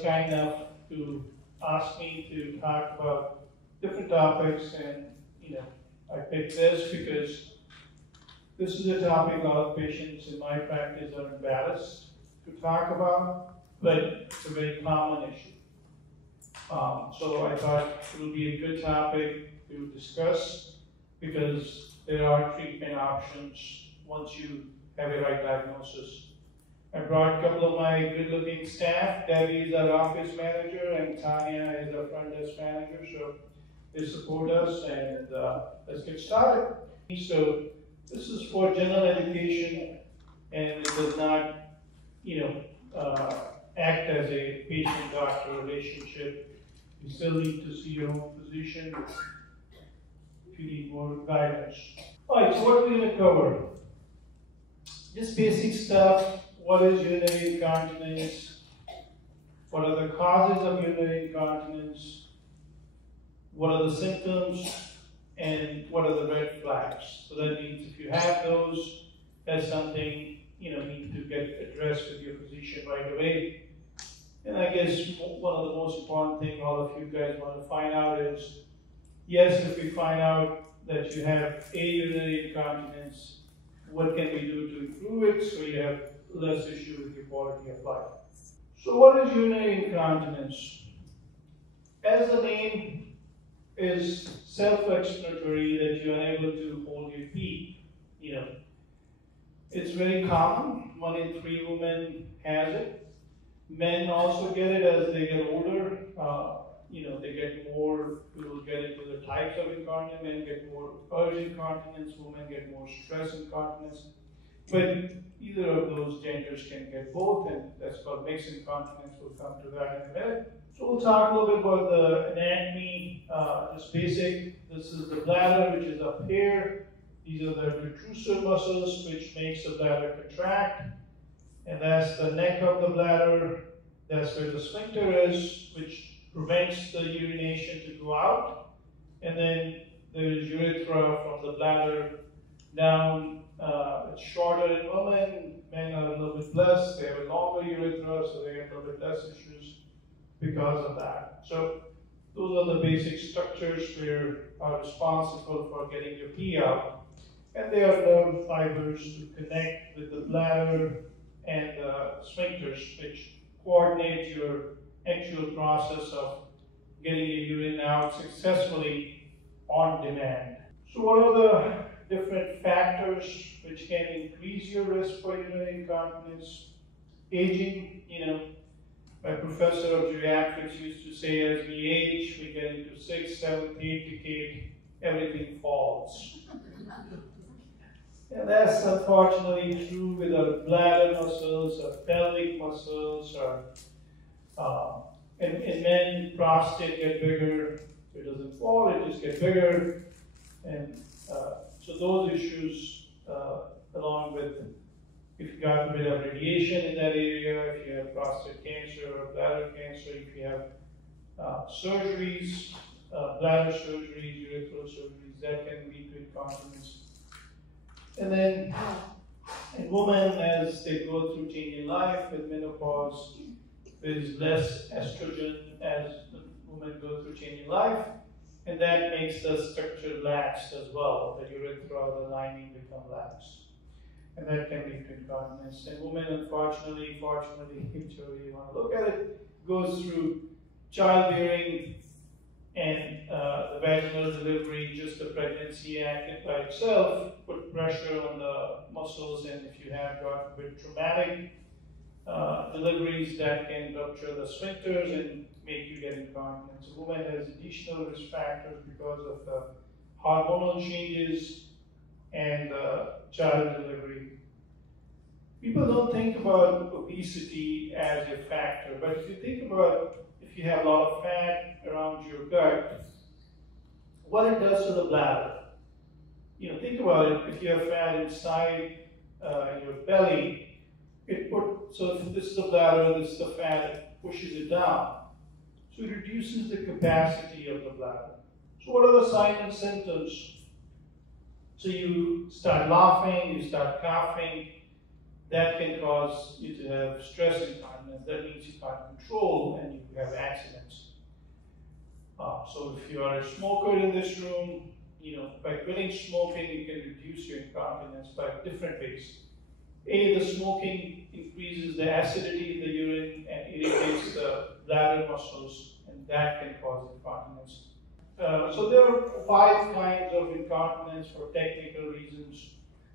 was kind enough to ask me to talk about different topics, and I picked this because this is a topic a lot of patients in my practice are embarrassed to talk about, but it's a very common issue. So I thought it would be a good topic to discuss because there are treatment options once you have a right diagnosis. I brought a couple of my good-looking staff. Debbie is our office manager, and Tanya is our front desk manager. So they support us, and let's get started. So this is for general education, and it does not, act as a patient-doctor relationship. You still need to see your own physician if you need more guidance. All right, so what are we going to cover? Just basic stuff. What is urinary incontinence? What are the causes of urinary incontinence? What are the symptoms? And what are the red flags? So that means if you have those, that's something need to get addressed with your physician right away. And I guess one of the most important things all of you guys want to find out is, yes, if we find out that you have a urinary incontinence, what can we do to improve it so you have less issue with your quality of life? So what is urinary incontinence? As the name is self-explanatory, that you're unable to hold your pee. It's very common. 1 in 3 women has it. Men also get it as they get older. They get more, we'll get into the types of incontinence. Men get more urge incontinence, women get more stress incontinence. But either of those genders can get both, and that's called mixed incontinence. We'll come to that in a minute. So we'll talk a little bit about the anatomy, just basic. This is the bladder, which is up here. These are the detrusor muscles, which makes the bladder contract. And that's the neck of the bladder. That's where the sphincter is, which prevents the urination to go out. And then there's urethra from the bladder down. It's shorter in women. Men are a little bit less. They have a longer urethra, so they have a little bit less issues because of that. So those are the basic structures where are responsible for getting your pee out. And they are nerve fibers to connect with the bladder and the sphincters, which coordinate your actual process of getting your urine out successfully on demand. So what are the different factors which can increase your risk for urinary incontinence? Aging, my professor of geriatrics used to say as we age, we get into 6th, 7th, 8th decade, everything falls. And that's unfortunately true with our bladder muscles, our pelvic muscles, in men, prostate get bigger. It doesn't fall, it just gets bigger. And so those issues, along with if you got a bit of radiation in that area, if you have prostate cancer or bladder cancer, if you have surgeries, bladder surgeries, urethral surgeries, that can lead to incontinence. And then in women, as they go through changing life with menopause, there is less estrogen as the women go through changing life, and that makes the structure lax as well. The urethra, the lining become lax, and that can lead to incontinence. And women, unfortunately, whichever you want to look at it, goes through childbearing and the vaginal delivery. Just the pregnancy act by itself put pressure on the muscles, and if you have got a bit traumatic deliveries, that can rupture the sphincters and make you get incontinence. A woman has additional risk factors because of the hormonal changes and child delivery. People don't think about obesity as a factor, but if you think about if you have a lot of fat around your gut, what it does to the bladder. Think about it. If you have fat inside your belly, so if this is the bladder, this is the fat, it pushes it down. So it reduces the capacity of the bladder. So what are the signs and symptoms? So you start laughing, you start coughing, that can cause you to have stress incontinence. That means you can't control and you have accidents. So if you are a smoker in this room, by quitting smoking, you can reduce your incontinence by different ways. The smoking increases the acidity in the urine and irritates the bladder muscles, and that can cause incontinence. So there are 5 kinds of incontinence for technical reasons.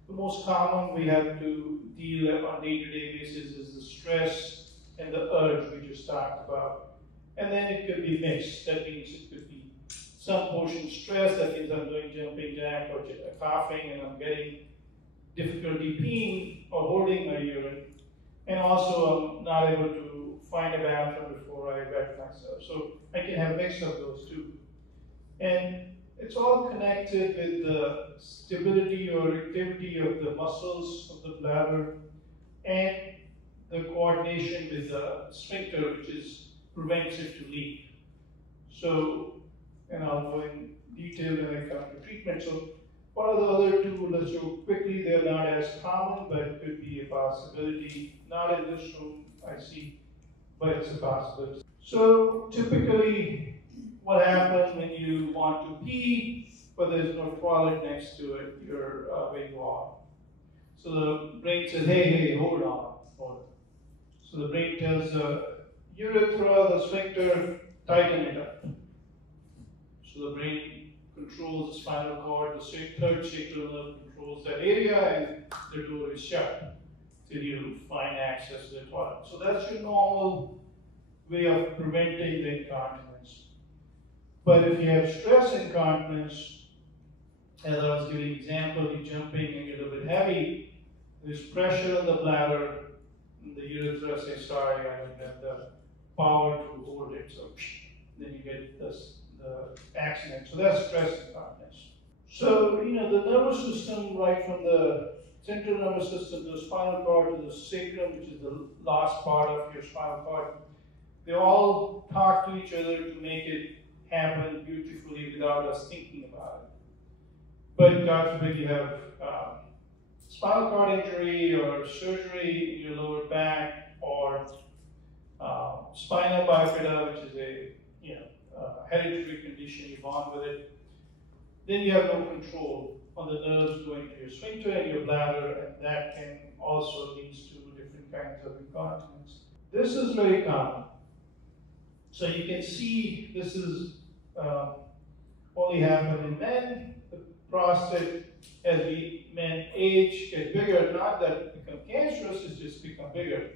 The most common we have to deal on a day-to-day basis is the stress and the urge we just talked about. And then it could be mixed. That means it could be some portion stress, that means I'm doing jumping jack or coughing and I'm getting difficulty peeing or holding my urine. And also I'm not able to find a bathroom before I wet myself. So I can have a mix of those too. And it's all connected with the stability or activity of the muscles of the bladder and the coordination with the sphincter, which prevents it to leak. So, and I'll go in detail when I come to treatment. So, what are the other 2? Let's go quickly. They're not as common, but it could be a possibility. Not in this room, I see, but it's a possibility. So, typically, what happens when you want to pee, but there's no toilet next to it, you're where you are. So the brain says, hey, hold on. So the brain tells the urethra, the sphincter, tighten it up. So the brain controls the spinal cord, the third sacral nerve controls that area, and the door is shut till you find access to the toilet. So that's your normal way of preventing the incontinence. But if you have stress incontinence, as I was giving an example, you're jumping and you're a little bit heavy, there's pressure on the bladder, and the urethra says, sorry, I don't have the power to hold it, so then you get the accident. So that's stress incontinence. So, the nervous system, right from the central nervous system to the spinal cord to the sacrum, which is the last part of your spinal cord, they all talk to each other to make it happen beautifully without us thinking about it. But God forbid you have spinal cord injury or surgery in your lower back or spinal bifida, which is a hereditary condition, you're born with it, then you have no control on the nerves going to your sphincter and your bladder, and that can also lead to different kinds of incontinence. This is very common. So you can see this is only happen in men. The prostate, as men age, get bigger. Not that it becomes cancerous, it's just become bigger.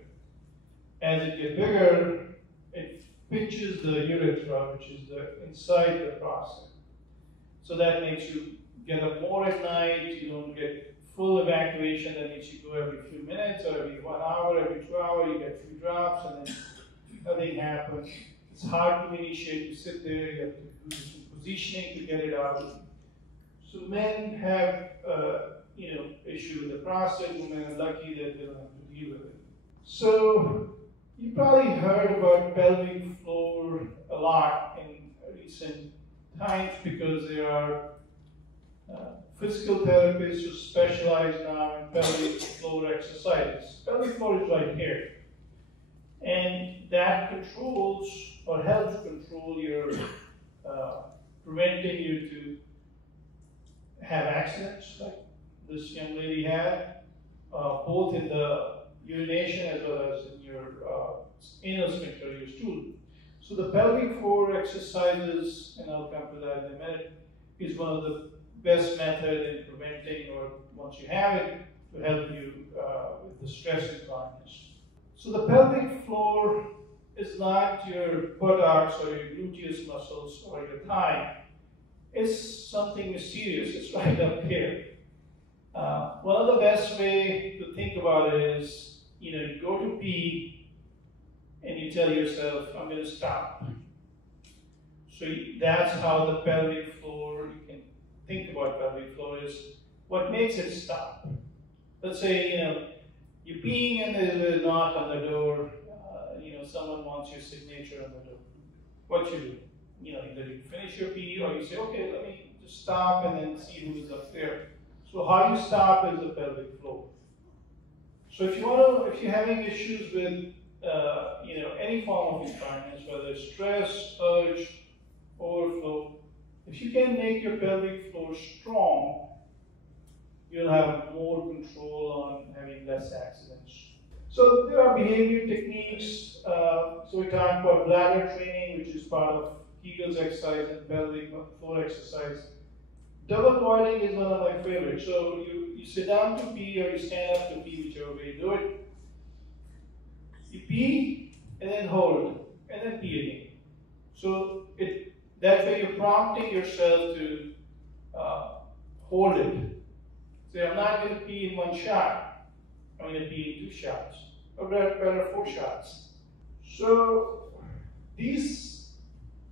As it gets bigger, it pinches the urethra, which is inside the prostate. So that makes you get up more at night. You don't get full evacuation. That means you go every few minutes or every 1 hour, every 2 hours. You get a few drops, and then nothing happens. It's hard to initiate. You sit there. You have to do some positioning to get it out. So men have, issue with the prostate. Women are lucky that they don't have to deal with it. So you probably heard about pelvic floor a lot in recent times because there are physical therapists who specialize now in pelvic floor exercises. Pelvic floor is right here. And that controls or helps control your, preventing you to have accidents like this young lady had, both in the urination as well as in your anal sphincter, your stool. So the pelvic floor exercises, and I'll come to that in a minute, is one of the best methods in preventing, or once you have it, to help you with the stress incontinence. So the pelvic floor is not your buttocks or your gluteus muscles or your thigh. It's something mysterious. It's right up here. One of the best way to think about it is, you go to pee and you tell yourself, I'm going to stop. So that's how the pelvic floor, you can think about pelvic floor, is what makes it stop. Let's say, you're peeing and there's a knock on the door, someone wants your signature on the door. What you do? Either you finish your pee or you say, okay, let me just stop and then see who is up there. So how you stop is the pelvic floor. So if you're having issues with any form of incontinence, whether it's stress, urge, overflow, if you can make your pelvic floor strong, you'll have more control on having less accidents. So there are behavior techniques. So we talked about bladder training, which is part of Kegel's exercise and pelvic floor exercise. Double voiding is one of my favorites. So you sit down to pee or you stand up to pee, whichever way you do it. You pee and then hold and then pee again. So that way you're prompting yourself to hold it. So I'm not going to pee in one shot. I'm going to pee in 2 shots. Or better 4 shots. So these,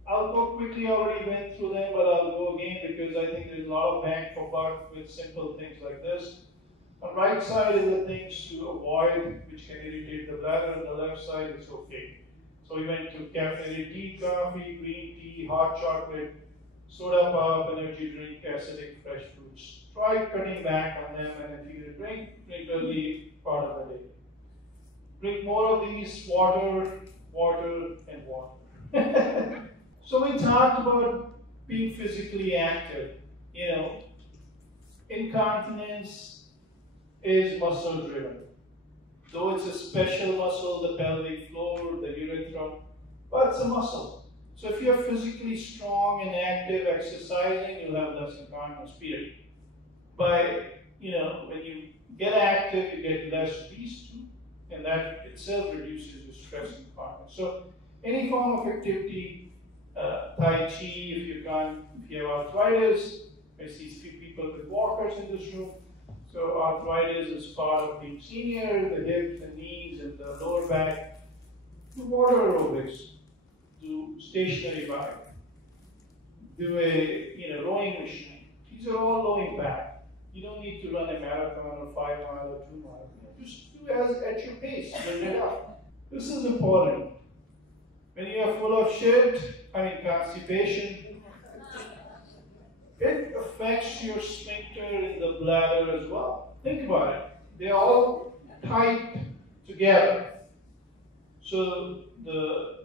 I'll go quickly, I already went through them, but I'll go again because I think there's a lot of bang for buck with simple things like this. On the right side is the things to avoid, which can irritate the bladder. On the left side, it's okay. So we went to caffeinated tea, coffee, green tea, hot chocolate, soda pop, energy drink, acidic fresh fruits. Try cutting back on them, and if you drink early part of the day. Drink more of these, water, and water. So we talked about being physically active. Incontinence is muscle driven. Though it's a special muscle, the pelvic floor, the urethra, but it's a muscle. So if you're physically strong and active, exercising, you'll have less incontinence, period. When you get active, you get less of these two, and that itself reduces your stress and incontinence. So any form of activity, Tai Chi, if you have arthritis, I see a few people with walkers in this room. So arthritis is part of being senior, the hips, the knees, and the lower back. Do water aerobics, do stationary bike, do a rowing machine. These are all low impact. You don't need to run a marathon or 5 mile or 2 miles. Just do it at your pace, build it up. This is important. When you are full of shit, constipation, it affects your sphincter in the bladder as well. Think about it. They're all tight together. So the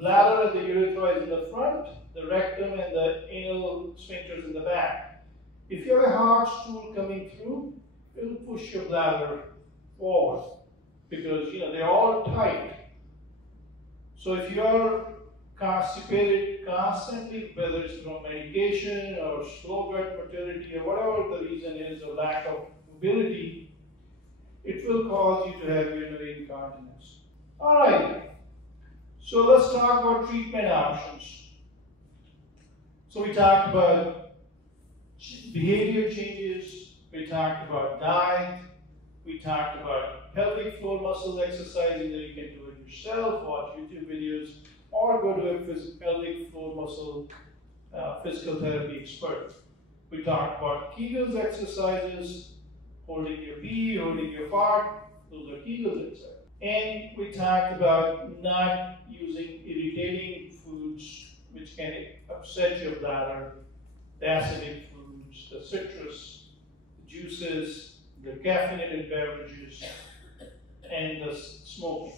bladder and the urethra is in the front, the rectum and the anal sphincter is in the back. If you have a hard stool coming through, it will push your bladder forward because they're all tight. So if you are constipated constantly, whether it's from medication or slow gut motility or whatever the reason is, or lack of mobility, it will cause you to have urinary incontinence. All right, so let's talk about treatment options. So we talked about behavior changes, we talked about diet, we talked about pelvic floor muscle exercising that you can do it yourself, watch YouTube videos, or go to a pelvic floor muscle physical therapy expert. We talked about Kegel's exercises, holding your pee, holding your fart, those are Kegel's exercises. And we talked about not using irritating foods which can upset your bladder, the acidic foods, the citrus, the juices, the caffeinated beverages, and the smoking.